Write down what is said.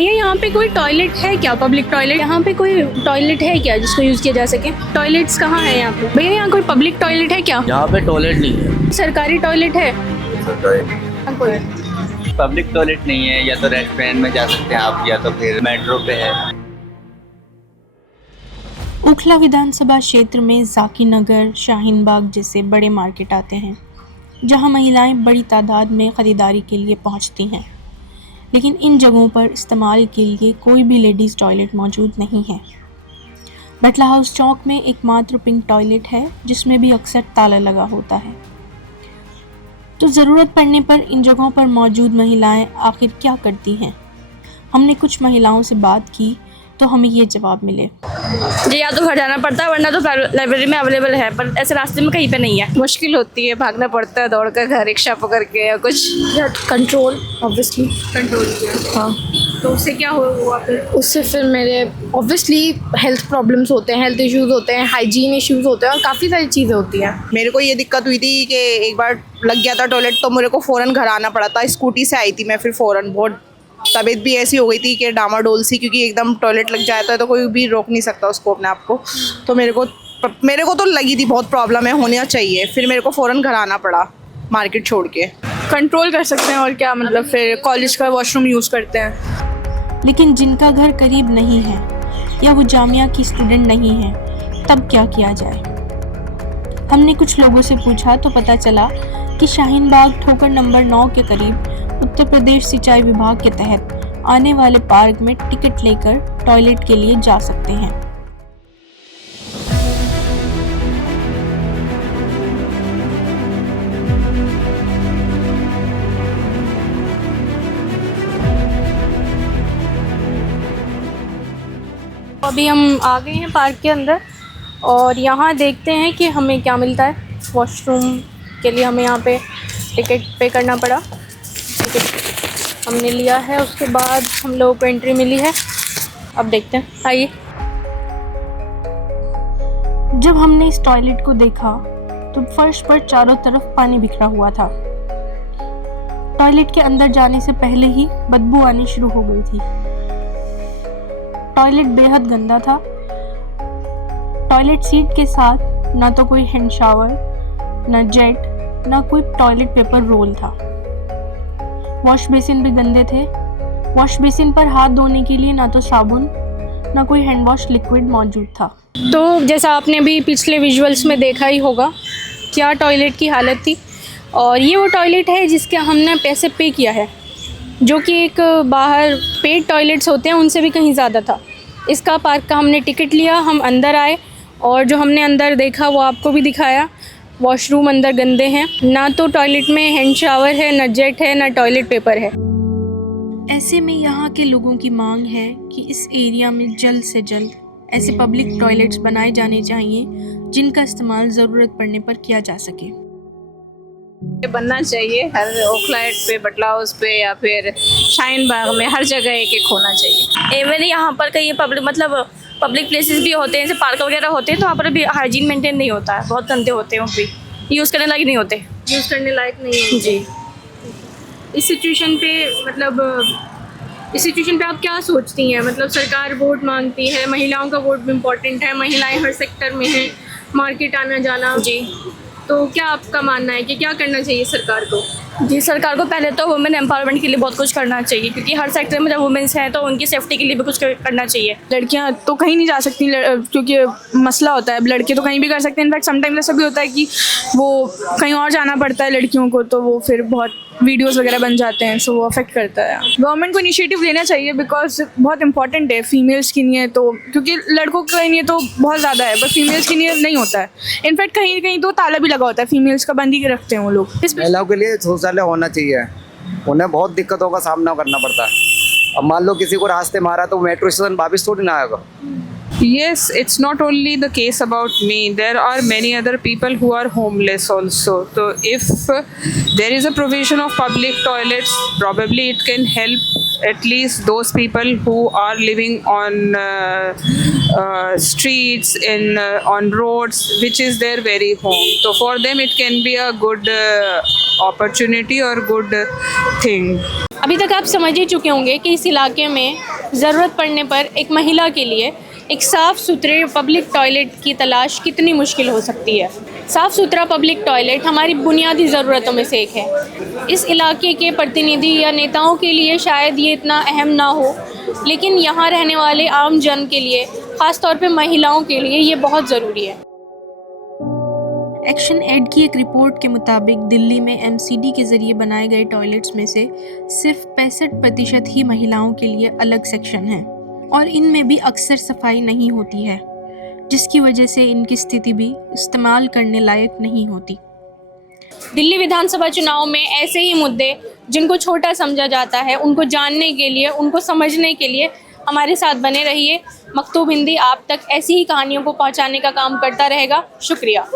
भैया यहाँ पे कोई टॉयलेट है क्या, पब्लिक टॉयलेट? यहाँ पे कोई टॉयलेट है क्या जिसको यूज़ किया जा सके? टॉयलेट्स कहाँ है यहाँ पे? भैया यहाँ कोई पब्लिक टॉयलेट है क्या? यहाँ पे टॉयलेट नहीं है। सरकारी टॉयलेट है? पब्लिक टॉयलेट नहीं है, या तो रेस्टोरेंट में जा सकते हैं आप, या तो फिर मेट्रो पे है। ओखला विधानसभा क्षेत्र में जाकी नगर, शाहीन बाग जैसे बड़े मार्केट आते हैं जहां महिलाएं बड़ी तादाद में ख़रीदारी के लिए पहुंचती हैं, लेकिन इन जगहों पर इस्तेमाल के लिए कोई भी लेडीज़ टॉयलेट मौजूद नहीं है। बटला हाउस चौक में एकमात्र पिंक टॉयलेट है जिसमें भी अक्सर ताला लगा होता है। तो ज़रूरत पड़ने पर इन जगहों पर मौजूद महिलाएं आखिर क्या करती हैं? हमने कुछ महिलाओं से बात की तो हमें ये जवाब मिले। जी, या तो घर जाना पड़ता है वरना तो लाइब्रेरी में अवेलेबल है, पर ऐसे रास्ते में कहीं पे नहीं है। मुश्किल होती है, भागना पड़ता है दौड़ कर घर, रिक्शा पकड़ के या कुछ। कंट्रोल ऑब्वियसली कंट्रोल किया। हाँ, तो उससे क्या हुआ फिर? उससे फिर मेरे ऑब्वियसली हेल्थ प्रॉब्लम्स होते हैं, हेल्थ इश्यूज होते हैं, हाइजीन इश्यूज होते हैं और काफ़ी सारी चीज़ें होती हैं। मेरे को ये दिक्कत हुई थी कि एक बार लग गया था टॉयलेट, तो मेरे को फ़ौरन घर आना पड़ा था। स्कूटी से आई थी मैं, फिर फ़ौरन बहुत तबीयत भी ऐसी हो गई थी कि डामाडोल सी, क्योंकि एकदम टॉयलेट लग जाता है तो कोई भी रोक नहीं सकता उसको अपने आप को। तो मेरे को तो लगी थी बहुत प्रॉब्लम है, होना चाहिए। फिर मेरे को फ़ौरन घर आना पड़ा मार्केट छोड़ के। कंट्रोल कर सकते हैं और क्या, मतलब फिर कॉलेज का वॉशरूम यूज़ करते हैं। लेकिन जिनका घर करीब नहीं है या वो जामिया की स्टूडेंट नहीं है, तब क्या किया जाए? हमने कुछ लोगों से पूछा तो पता चला कि शाहीन बाग ठोकर नंबर 9 के करीब उत्तर प्रदेश सिंचाई विभाग के तहत आने वाले पार्क में टिकट लेकर टॉयलेट के लिए जा सकते हैं। अभी हम आ गए हैं पार्क के अंदर और यहाँ देखते हैं कि हमें क्या मिलता है। वॉशरूम के लिए हमें यहाँ पे टिकट पे करना पड़ा। टिकट हमने लिया है, उसके बाद हम लोगों को एंट्री मिली है। अब देखते हैं, आइए। जब हमने इस टॉयलेट को देखा तो फर्श पर चारों तरफ पानी बिखरा हुआ था। टॉयलेट के अंदर जाने से पहले ही बदबू आनी शुरू हो गई थी। टॉयलेट बेहद गंदा था। टॉयलेट सीट के साथ ना तो कोई हैंड शावर, ना जेट, ना कोई टॉयलेट पेपर रोल था। वॉश बेसिन भी गंदे थे। वॉश बेसिन पर हाथ धोने के लिए ना तो साबुन, ना कोई हैंड वॉश लिक्विड मौजूद था। तो जैसा आपने भी पिछले विजुअल्स में देखा ही होगा क्या टॉयलेट की हालत थी, और ये वो टॉयलेट है जिसके हमने पैसे पे किया है, जो कि एक बाहर पेड टॉयलेट्स होते हैं उनसे भी कहीं ज़्यादा था। इसका पार्क का हमने टिकट लिया, हम अंदर आए और जो हमने अंदर देखा वो आपको भी दिखाया। वॉशरूम अंदर गंदे हैं, ना तो टॉयलेट में हैंड शावर है, ना जेट है, ना टॉयलेट पेपर है। ऐसे में यहाँ के लोगों की मांग है कि इस एरिया में जल्द से जल्द ऐसे पब्लिक टॉयलेट्स बनाए जाने चाहिए जिनका इस्तेमाल ज़रूरत पड़ने पर किया जा सके। बनना चाहिए हर ओखलाइट पे, बटला हाउस पे या फिर शाहीन बाग में, हर जगह एक एक होना चाहिए। एवं यहाँ पर कहीं पब्लिक प्लेसेस भी होते हैं, जैसे पार्क वगैरह होते हैं, तो वहाँ पर भी हाइजीन मेंटेन नहीं होता है, बहुत गंदे होते हैं, वो भी यूज़ करने लायक नहीं होते। यूज़ करने लायक नहीं है जी। इस सिचुएशन पे आप क्या सोचती हैं? मतलब सरकार वोट मांगती है, महिलाओं का वोट भी इम्पोर्टेंट है, महिलाएं हर सेक्टर में हैं, मार्केट आना जाना। जी, तो क्या आपका मानना है कि क्या करना चाहिए सरकार को? जी, सरकार को पहले तो वुमेन एम्पावरमेंट के लिए बहुत कुछ करना चाहिए, क्योंकि हर सेक्टर में जब वुमेन्स हैं तो उनकी सेफ्टी के लिए भी कुछ करना चाहिए। लड़कियां तो कहीं नहीं जा सकती, क्योंकि मसला होता है। लड़के तो कहीं भी कर सकते हैं। इनफैक्ट समटाइम ऐसा भी होता है कि वो कहीं और जाना पड़ता है लड़कियों को, तो वो फिर बहुत वीडियोस वगैरह बन जाते हैं, सो वो अफेक्ट करता है। गवर्नमेंट को इनिशिएटिव लेना चाहिए, बिकॉज बहुत इंपॉर्टेंट है फीमेल्स के लिए, तो क्योंकि लड़कों के लिए तो बहुत ज़्यादा है, बट फीमेल्स के लिए नहीं होता है। इनफैक्ट कहीं कहीं तो ताला भी लगा होता है, फीमेल्स का बंद ही रखते हैं वो लोग। महिलाओं के लिए शौचालय होना चाहिए, उन्हें बहुत दिक्कतों का सामना करना पड़ता है। अब मान लो किसी को रास्ते मारा तो मेट्रो स्टेशन वापस थोड़ी ना आएगा। Yes, it's not only the case about me. There are many other people who are homeless also. So if there is a provision of public toilets, probably it can help at least those people who are living on streets, on roads, which is their very home. So for them it can be a good opportunity or good thing. अभी तक आप समझ ही चुके होंगे कि इस इलाके में ज़रूरत पड़ने पर एक महिला के लिए एक साफ़ सुथरे पब्लिक टॉयलेट की तलाश कितनी मुश्किल हो सकती है। साफ़ सुथरा पब्लिक टॉयलेट हमारी बुनियादी ज़रूरतों में से एक है। इस इलाके के प्रतिनिधि या नेताओं के लिए शायद ये इतना अहम ना हो, लेकिन यहाँ रहने वाले आम जन के लिए, ख़ास तौर पे महिलाओं के लिए ये बहुत ज़रूरी है। एक्शन एड की एक रिपोर्ट के मुताबिक दिल्ली में एमसीडी के ज़रिए बनाए गए टॉयलेट्स में से सिर्फ 65% ही महिलाओं के लिए अलग सेक्शन हैं और इनमें भी अक्सर सफाई नहीं होती है, जिसकी वजह से इनकी स्थिति भी इस्तेमाल करने लायक नहीं होती। दिल्ली विधानसभा चुनाव में ऐसे ही मुद्दे जिनको छोटा समझा जाता है, उनको जानने के लिए, उनको समझने के लिए हमारे साथ बने रहिए। मकतूब हिंदी आप तक ऐसी ही कहानियों को पहुंचाने का काम करता रहेगा। शुक्रिया।